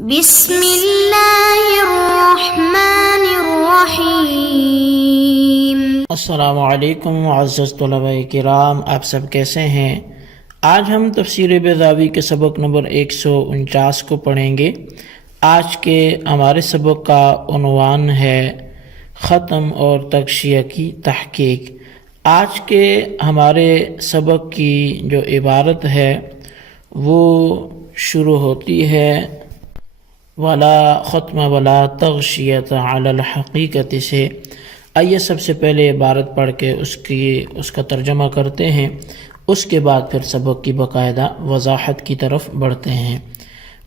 بسم اللہ الرحمن الرحیم۔ السلام علیکم معزز طلباء کرام، آپ سب کیسے ہیں؟ آج ہم تفسیر بیضاوی کے سبق نمبر 149 کو پڑھیں گے۔ آج کے ہمارے سبق کا عنوان ہے ختم اور تغشیہ کی تحقیق۔ آج کے ہمارے سبق کی جو عبارت ہے وہ شروع ہوتی ہے ولا ختم ولا تغشیۃ علی الحقیقت سے۔ آئیے سب سے پہلے عبارت پڑھ کے اس کا ترجمہ کرتے ہیں، اس کے بعد پھر سبق کی باقاعدہ وضاحت کی طرف بڑھتے ہیں۔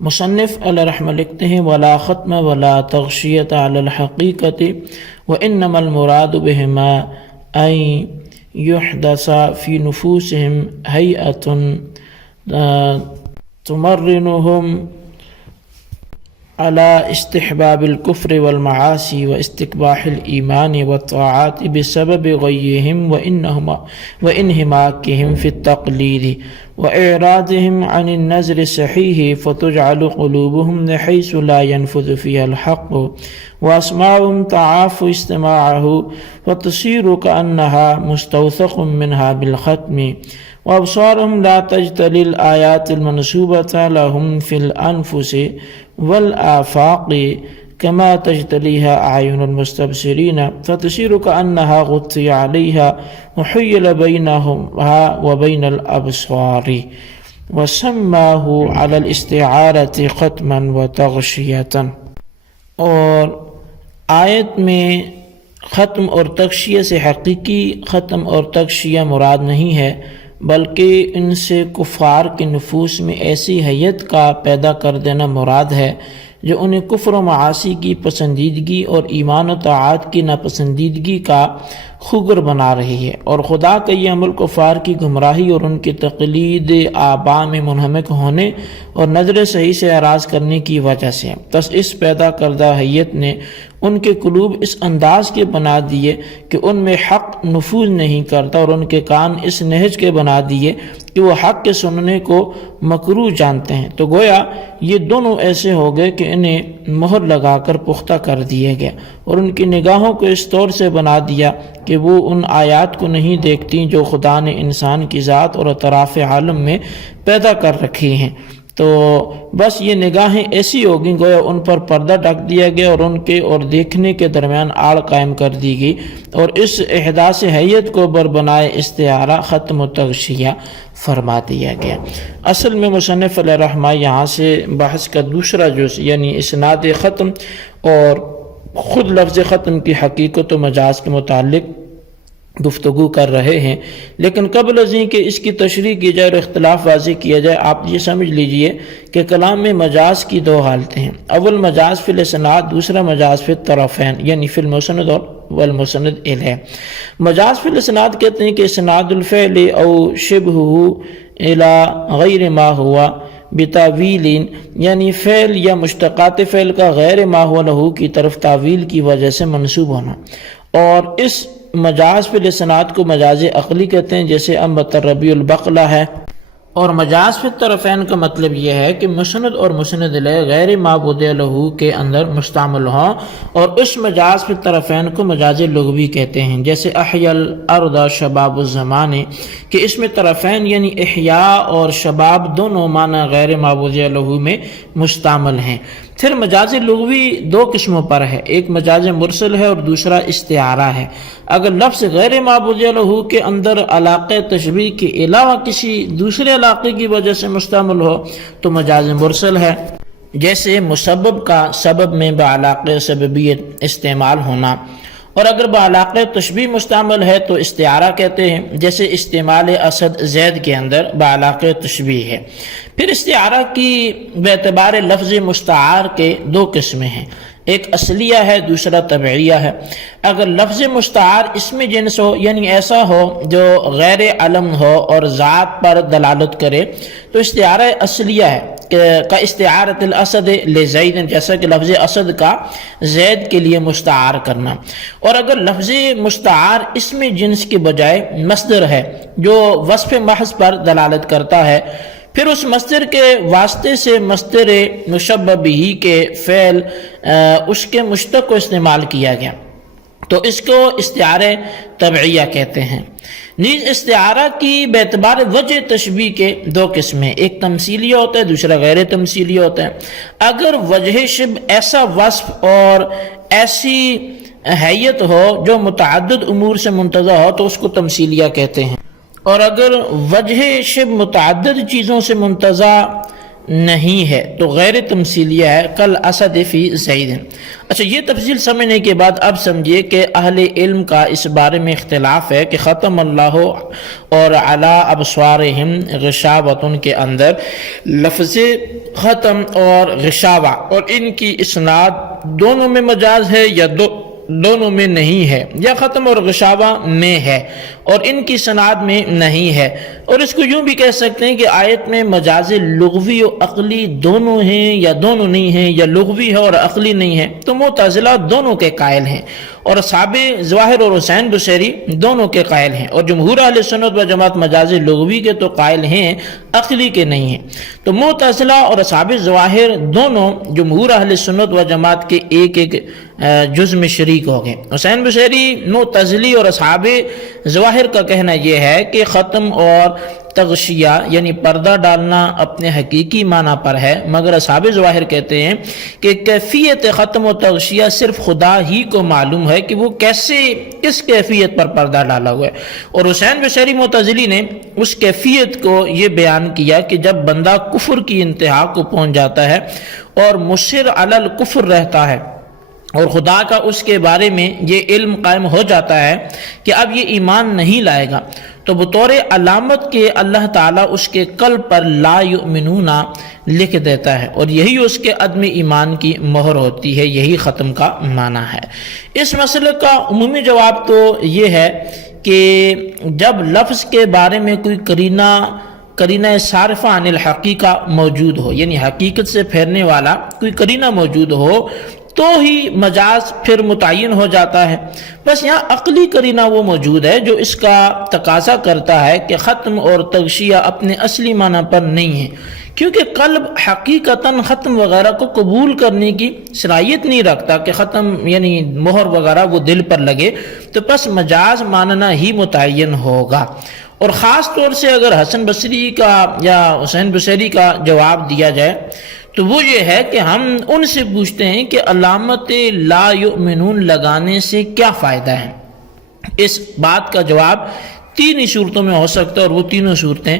مصنف علیہ رحمہ لکھتے ہیں ولا ختم ولا تغشیۃ علی الحقیقت وانما المراد بهما ان يحدث في نفوسهم هيئة تمرنهم على استحباب الكفر والمعاصي واستقباح الإيمان والطاعات بسبب غيهم وانهماكهم في التقليد وإعراضهم عن النظر الصحيح، فتجعل قلوبهم بحيث لا ينفذ فيها الحق وأسماعهم تعاف استماعه وتصير كأنها مستوثق منها بالختم، وأبصارهم لا تجتلي الآيات المنسوبة لهم في الأنفس والآفاق كما تجتليها أعين المستبصرين، فتصير كأنها غطي عليها وحيل بينها وبين الأبصار، وسماه على الاستعارة ختما وتغشية۔ اور آیت میں ختم اور تغشیہ سے حقیقی ختم اور تغشیہ مراد نہیں ہے، بلکہ ان سے کفار کے نفوس میں ایسی حیت کا پیدا کر دینا مراد ہے جو انہیں کفر و معاصی کی پسندیدگی اور ایمان و طاعات کی ناپسندیدگی کا خوگر بنا رہی ہے، اور خدا کا یہ عمل کفار کی گمراہی اور ان کی تقلید آباء میں منہمک ہونے اور نظر صحیح سے اعراض کرنے کی وجہ سے۔ بس اس پیدا کردہ حیت نے ان کے قلوب اس انداز کے بنا دیے کہ ان میں حق نفوذ نہیں کرتا، اور ان کے کان اس نہج کے بنا دیے کہ وہ حق کے سننے کو مکروہ جانتے ہیں۔ تو گویا یہ دونوں ایسے ہو گئے کہ انہیں مہر لگا کر پختہ کر دیے گئے، اور ان کی نگاہوں کو اس طور سے بنا دیا کہ وہ ان آیات کو نہیں دیکھتی جو خدا نے انسان کی ذات اور اطراف عالم میں پیدا کر رکھی ہیں۔ تو بس یہ نگاہیں ایسی ہوگیں گویا ان پر پردہ ڈھک دیا گیا، اور ان کے اور دیکھنے کے درمیان آڑ قائم کر دی گئی، اور اس احداث حیت کو بربنائے استعارہ ختم و تغشیہ فرما دیا گیا۔ اصل میں مصنف علیہ رحمہ یہاں سے بحث کا دوسرا جز یعنی اسناد ختم اور خود لفظ ختم کی حقیقت و مجاز کے متعلق گفتگو کر رہے ہیں، لیکن قبل ازیں کہ اس کی تشریح کی جائے اور اختلاف واضح کیا جائے، آپ یہ سمجھ لیجئے کہ کلام میں مجاز کی دو حالتیں ہیں۔ اول مجاز فی الاسناد، دوسرا مجاز فی الطرفین یعنی فی المسند اور والمسند الیہ۔ مجاز فی الاسناد کہتے ہیں کہ اسناد الفعل او شبہہ الی غیر ما ہوا بتاویل، یعنی فعل یا مشتقات فعل کا غیر ما ہوا لہو کی طرف تعویل کی وجہ سے منسوب ہونا، اور اس مجاز فی الاسناد کو مجاز عقلی کہتے ہیں، جیسے امبت الربیع البقلہ ہے۔ اور مجاز فی الطرفین کا مطلب یہ ہے کہ مسند اور مسند الیہ غیر معبود لہو کے اندر مستعمل ہوں، اور اس مجاز فی الطرفین کو مجاز لغوی کہتے ہیں، جیسے احیا الارض شباب الزمان، کہ اس میں طرفین یعنی احیاء اور شباب دونوں معنی غیر معبود لہو میں مستعمل ہیں۔ پھر مجاز لغوی دو قسموں پر ہے، ایک مجاز مرسل ہے اور دوسرا استعارہ ہے۔ اگر لفظ غیر معبود لہو کے اندر علاقہ تشبیہ کے علاوہ کسی دوسرے علاقے کی وجہ سے مستعمل ہو تو مجاز مرسل ہے، جیسے مسبب کا سبب میں بعلاقہ سببیت استعمال ہونا، اور اگر بعلاقہ تشبیہ مستعمل ہے تو استعارہ کہتے ہیں، جیسے استعمال اسد زید کے اندر بعلاقہ تشبیہ ہے۔ پھر استعارہ کی باعتبار لفظ مستعار کے دو قسمیں ہیں، ایک اصلیہ ہے، دوسرا تبعیہ ہے۔ اگر لفظ مستعار اسم جنس ہو یعنی ایسا ہو جو غیر علم ہو اور ذات پر دلالت کرے تو استعارہ اصلیہ ہے، کا استعارت الاسد لزید، جیسا کہ لفظ اسد کا زید کے لیے مستعار کرنا۔ اور اگر لفظ مستعار اسم جنس کے بجائے مصدر ہے جو وصف محض پر دلالت کرتا ہے، پھر اس مصدر کے واسطے سے مصدر مشبہ بہ کے فعل اس کے مشتق کو استعمال کیا گیا، تو اس کو استعارہ تبعیہ کہتے ہیں۔ نیز استعارہ کی باعتبار وجہ تشبیہ کے دو قسمیں، ایک تمثیلیہ ہوتا ہے، دوسرا غیر تمثیلیہ ہوتا ہے۔ اگر وجہ شبہ ایسا وصف اور ایسی حیت ہو جو متعدد امور سے منتزع ہو تو اس کو تمثیلیہ کہتے ہیں، اور اگر وجہ شبہ متعدد چیزوں سے منتزع نہیں ہے تو غیر تمثیلیہ ہے، کل اسد فی زید۔ اچھا، یہ تفصیل سمجھنے کے بعد اب سمجھیے کہ اہل علم کا اس بارے میں اختلاف ہے کہ ختم اللہ اور علی ابصارہم غشاوۃ کے اندر لفظ ختم اور غشاوہ اور ان کی اسناد دونوں میں مجاز ہے یا دونوں میں نہیں ہے، یا ختم اور غشاوہ میں ہے اور ان کی سند میں نہیں ہے۔ اور اس کو یوں بھی کہہ سکتے ہیں کہ آیت میں مجاز لغوی و عقلی دونوں ہیں یا دونوں نہیں ہیں، یا لغوی ہے اور عقلی نہیں ہے، تو معتزلہ دونوں کے قائل ہیں، اور اصحاب ظواہر اور حسین بصیری دونوں کے قائل ہیں، اور جمہور اہل سنت و جماعت مجاز لغوی کے تو قائل ہیں، عقلی کے نہیں ہیں۔ تو معتزلہ اور اصحاب ظواہر دونوں جمہور اہل سنت و جماعت کے ایک ایک جز میں شریک ہو گئے۔ حسین بصیری معتزلی اور اصحاب ظواہر کا کہنا یہ ہے کہ ختم اور تغشیہ یعنی پردہ ڈالنا اپنے حقیقی معنی پر ہے، مگر اصحاب ظواہر کہتے ہیں کہ کیفیت ختم و تغشیہ صرف خدا ہی کو معلوم ہے کہ وہ کیسے کس کیفیت پر پردہ ڈالا ہوا ہے۔ اور حسین بصیری معتزلی نے اس کیفیت کو یہ بیان کیا کہ جب بندہ کفر کی انتہا کو پہنچ جاتا ہے اور مصر علی الکفر رہتا ہے اور خدا کا اس کے بارے میں یہ علم قائم ہو جاتا ہے کہ اب یہ ایمان نہیں لائے گا، تو بطور علامت کے اللہ تعالیٰ اس کے قلب پر لا یؤمنون لکھ دیتا ہے، اور یہی اس کے عدم ایمان کی مہر ہوتی ہے، یہی ختم کا معنی ہے۔ اس مسئلے کا عمومی جواب تو یہ ہے کہ جب لفظ کے بارے میں کوئی قرینہ صارفہ عن الحقیقہ موجود ہو، یعنی حقیقت سے پھیرنے والا کوئی قرینہ موجود ہو تو ہی مجاز پھر متعین ہو جاتا ہے۔ بس یہاں عقلی قرینہ وہ موجود ہے جو اس کا تقاضا کرتا ہے کہ ختم اور تغشیہ اپنے اصلی معنی پر نہیں ہے، کیونکہ قلب حقیقتاً ختم وغیرہ کو قبول کرنے کی صلاحیت نہیں رکھتا کہ ختم یعنی مہر وغیرہ وہ دل پر لگے، تو بس مجاز ماننا ہی متعین ہوگا۔ اور خاص طور سے اگر حسن بصری کا یا حسین بصری کا جواب دیا جائے تو وہ یہ ہے کہ ہم ان سے پوچھتے ہیں کہ علامت لا یؤمنون لگانے سے کیا فائدہ ہے۔ اس بات کا جواب تین ہی صورتوں میں ہو سکتا ہے، اور وہ تینوں صورتیں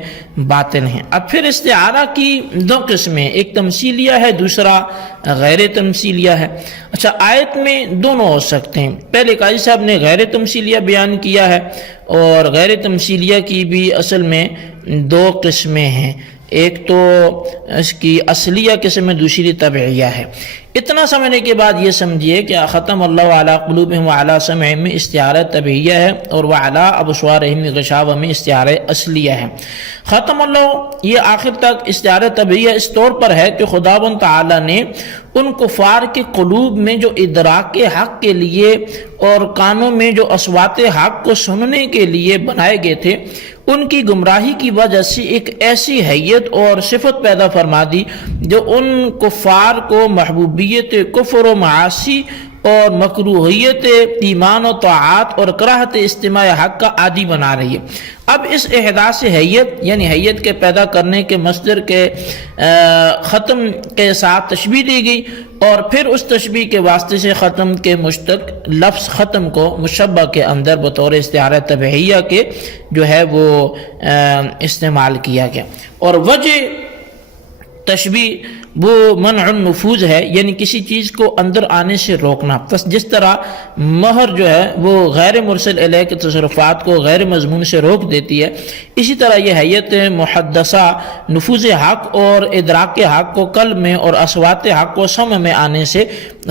باطل ہیں۔ اب پھر استعارہ کی دو قسمیں، ایک تمثیلیہ ہے، دوسرا غیر تمثیلیہ ہے۔ اچھا، آیت میں دونوں ہو سکتے ہیں۔ پہلے قاضی صاحب نے غیر تمثیلیہ بیان کیا ہے، اور غیر تمثیلیہ کی بھی اصل میں دو قسمیں ہیں، ایک تو اس کی اصلیہ قسم ہے، دوسری تبعیہ ہے۔ اتنا سمجھنے کے بعد یہ سمجھیے کہ ختم اللہ علی قلوبہم وعلی سمعہم میں استعارہ تبعیہ ہے، اور وعلی ابصارہم غشاوہ میں استعارہ اصلیہ ہے۔ ختم اللہ یہ آخر تک استعارہ تبعیہ اس طور پر ہے کہ خداوند تعالی نے ان کفار کے قلوب میں جو ادراک حق کے لیے اور کانوں میں جو اصوات حق کو سننے کے لیے بنائے گئے تھے، ان کی گمراہی کی وجہ سے ایک ایسی حیت اور صفت پیدا فرما دی جو ان کفار کو محبوبیت کفر و معاصی اور مکروہیت ایمان و طاعات اور کراہت استماع حق کا عادی بنا رہی ہے۔ اب اس احداث حیت یعنی حیت کے پیدا کرنے کے مصدر کے ختم کے ساتھ تشبیہ دی گئی، اور پھر اس تشبیہ کے واسطے سے ختم کے مشتق لفظ ختم کو مشبہ کے اندر بطور استعارہ تبعیہ کے جو ہے وہ استعمال کیا گیا۔ اور وجہ تشبیہ وہ منع النفوذ ہے، یعنی کسی چیز کو اندر آنے سے روکنا۔ بس جس طرح مہر جو ہے وہ غیر مرسل الیہ کے تصرفات کو غیر مضمون سے روک دیتی ہے، اسی طرح یہ حیت محدثہ نفوذ حق اور ادراک حق کو قلب میں اور اصوات حق کو سمع میں آنے سے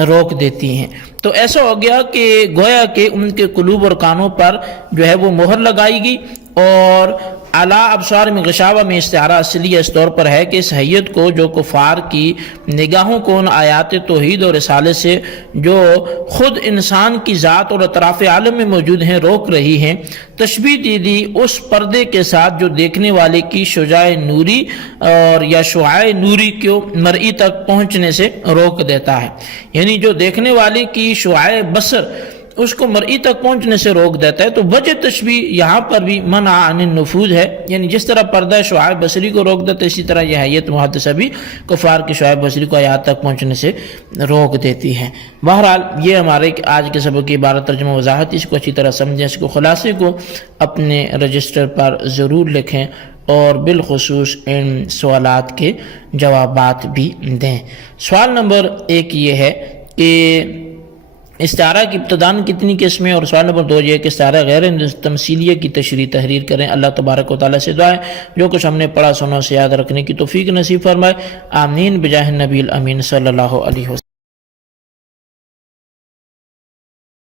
روک دیتی ہیں۔ تو ایسا ہو گیا کہ گویا کہ ان کے قلوب اور کانوں پر جو ہے وہ مہر لگائی گئی، اور اعلیٰ ابصار میں غشاوہ میں استعارہ اصلیہ اس طور پر ہے کہ اس حیت کو جو کفار کی نگاہوں کو ان آیات توحید اور رسالے سے جو خود انسان کی ذات اور اطراف عالم میں موجود ہیں روک رہی ہیں، تشبیہ دی اس پردے کے ساتھ جو دیکھنے والے کی شعاع نوری اور یا شعاع نوری کو مرئی تک پہنچنے سے روک دیتا ہے، یعنی جو دیکھنے والے کی شعاع بصر اس کو مرئی تک پہنچنے سے روک دیتا ہے۔ تو وجہ تشبیہ یہاں پر بھی منع عن النفوذ ہے، یعنی جس طرح پردہ شعاع بصری کو روک دیتا ہے، اسی طرح یہ حیت محدثہ بھی کفار کی شعاع بصری کو آیات تک پہنچنے سے روک دیتی ہے۔ بہرحال یہ ہمارے آج کے سبق کی عبارت ترجمہ وضاحت، اس کو اچھی طرح سمجھیں، اس کو خلاصے کو اپنے رجسٹر پر ضرور لکھیں اور بالخصوص ان سوالات کے جوابات بھی دیں۔ سوال نمبر 1 یہ ہے کہ استعارہ کی ابتداً کتنی قسمیں، اور سوال نمبر 2 یہ ہے کہ استعارہ غیر تمثیلیہ کی تشریح تحریر کریں۔ اللہ تبارک و تعالیٰ سے دعا ہے جو کچھ ہم نے پڑھا سنا اسے یاد رکھنے کی توفیق نصیب فرمائے، آمین بجاہ النبی الامین صلی اللہ علیہ وسلم۔